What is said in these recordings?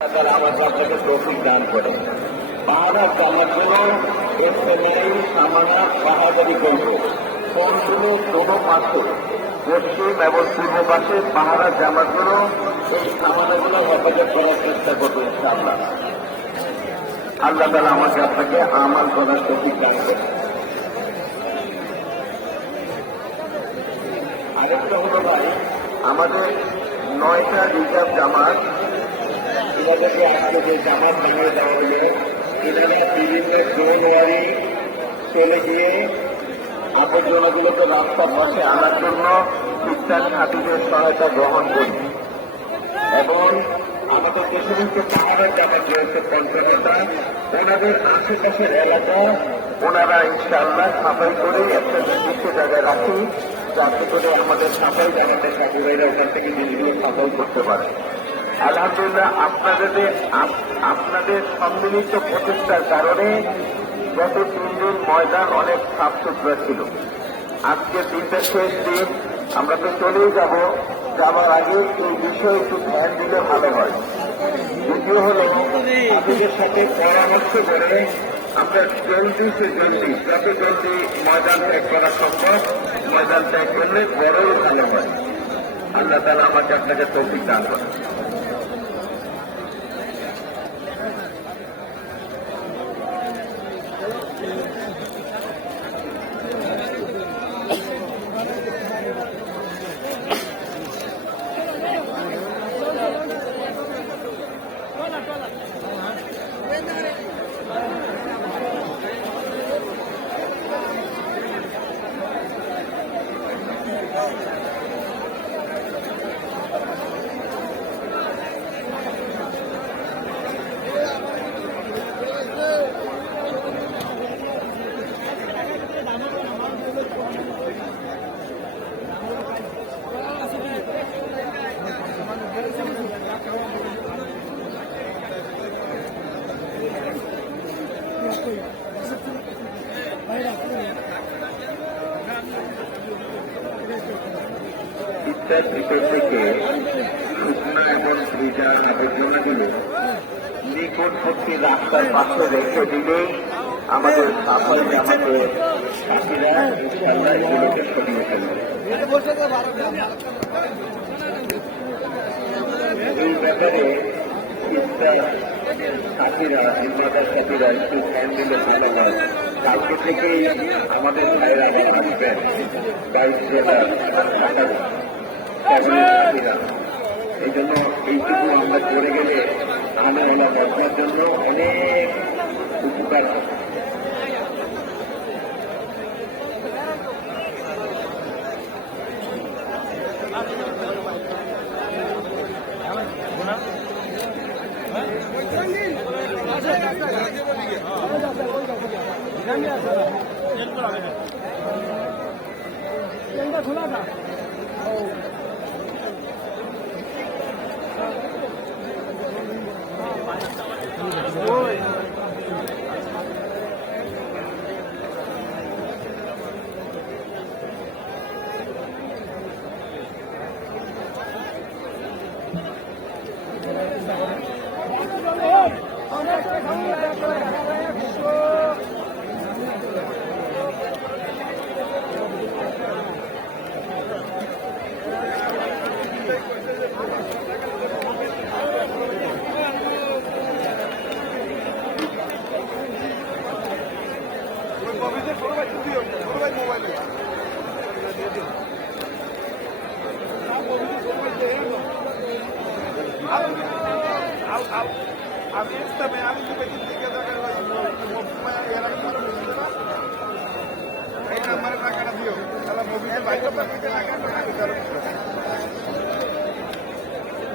তারা আমাকে আপনাকে তৌফিক দান করে। পাহাড়া জামাতগুলো এসএমআই সামানা বাহাদুরি করব কোনগুলো কোনো পাশে পশ্চিম এবং পূর্ব পাশে পাহাড়া জামাতগুলো এই সামানাগুলো হেফাজত করার চেষ্টা করবো ইনশাআল্লাহ। আল্লাহ তাআলা আমাকে আপনাকে আমাল করার তৌফিক দান করে। আরেকটা হলো ভাই, আমাদের 9টা রিজার্ভ জামাত এনাদেরকে আজকে যে জামাত বানিয়ে দেওয়া হলো, এনারা বিভিন্ন জোনওয়ারি চলে গিয়ে আবর্জনাগুলোকে রাস্তার পাশে আনার জন্য খ্রিস্টান খাতিদের সহায়তা গ্রহণ করি এবং আমাদের যে সমস্ত পাহাড়ের জামাত রয়েছে পঞ্চমতা, ওনাদের আশেপাশের এলাকা ওনারা ইনশাআল্লাহ সাফাই করে একটা নির্দিষ্ট জায়গায় রাখি, যাতে করে আমাদের সাফাই জামাতে সাথীরা ওখান থেকে জিনিসগুলো সাফাই করতে পারে। আলহামদুলিল্লাহ আপনাদের সম্মিলিত প্রচেষ্টার কারণে গত 3 দিন ময়দান অনেক সাফ সুতরা ছিল। আজকে দিনটা শেষ দিন, আমরা তো চলেই যাবার আগে এই বিষয়ে একটু ধ্যান দিলে ভালো হয়। দ্বিতীয় হল, আপনাদের সাথে পরামর্শ করে আমরা জলদি যত জলদি ময়দান ত্যাগ করা সম্ভব ময়দান ত্যাগ করলে বড়ই ভালো হয়। আল্লাহ তাআলা আমাকে আপনাকে তৌফিক দান করে। ইত্যার ভিতর থেকে শুকনো এবং ভিজা আবর্জনাগুলো নিকটবর্তী রাস্তার পাশে রেখে দিলেই আমাদের সাফাই জামাতের সাথীরা ইনশাআল্লাহ এগুলোকে সরিয়ে ফেলবে। এই ব্যাপারে ইত্যার সাথীরা নির্মাতার সাথীরা একটু ধ্যান দিলে ভালো হয়। কালকে থেকেই আমাদের ভাইরা আসবেন, এই জন্য এইটুকু আমরা করে গেলে আমাদের বসার জন্য অনেক উপকার হবে। খোলা না আমি ইসলামে আমি তো বেশি থেকে দরকার এই নাম্বারে টাকাটা দিও, তাহলে মোবিলের বাইরে পাঠিয়ে টাকাটা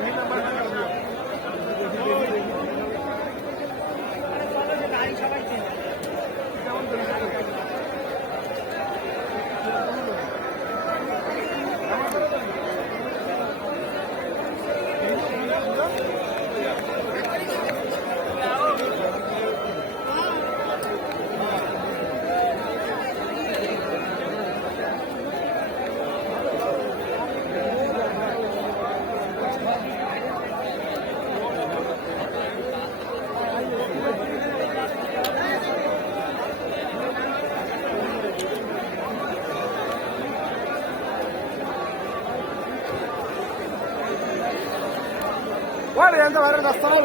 এই নাম্বারে টাকা দিও। వాడు ఎంత వరకు వస్తామో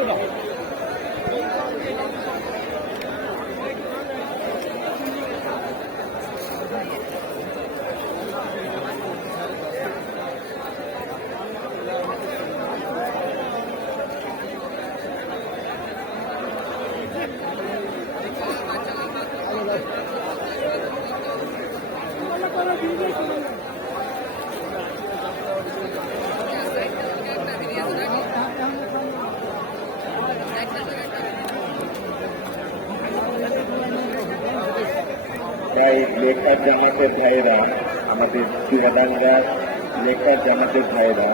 তাই লেখার জামাতের ভাইয়েরা, আমাদের চুয়াডাঙ্গার লেখার জামাতের ভাইয়েরা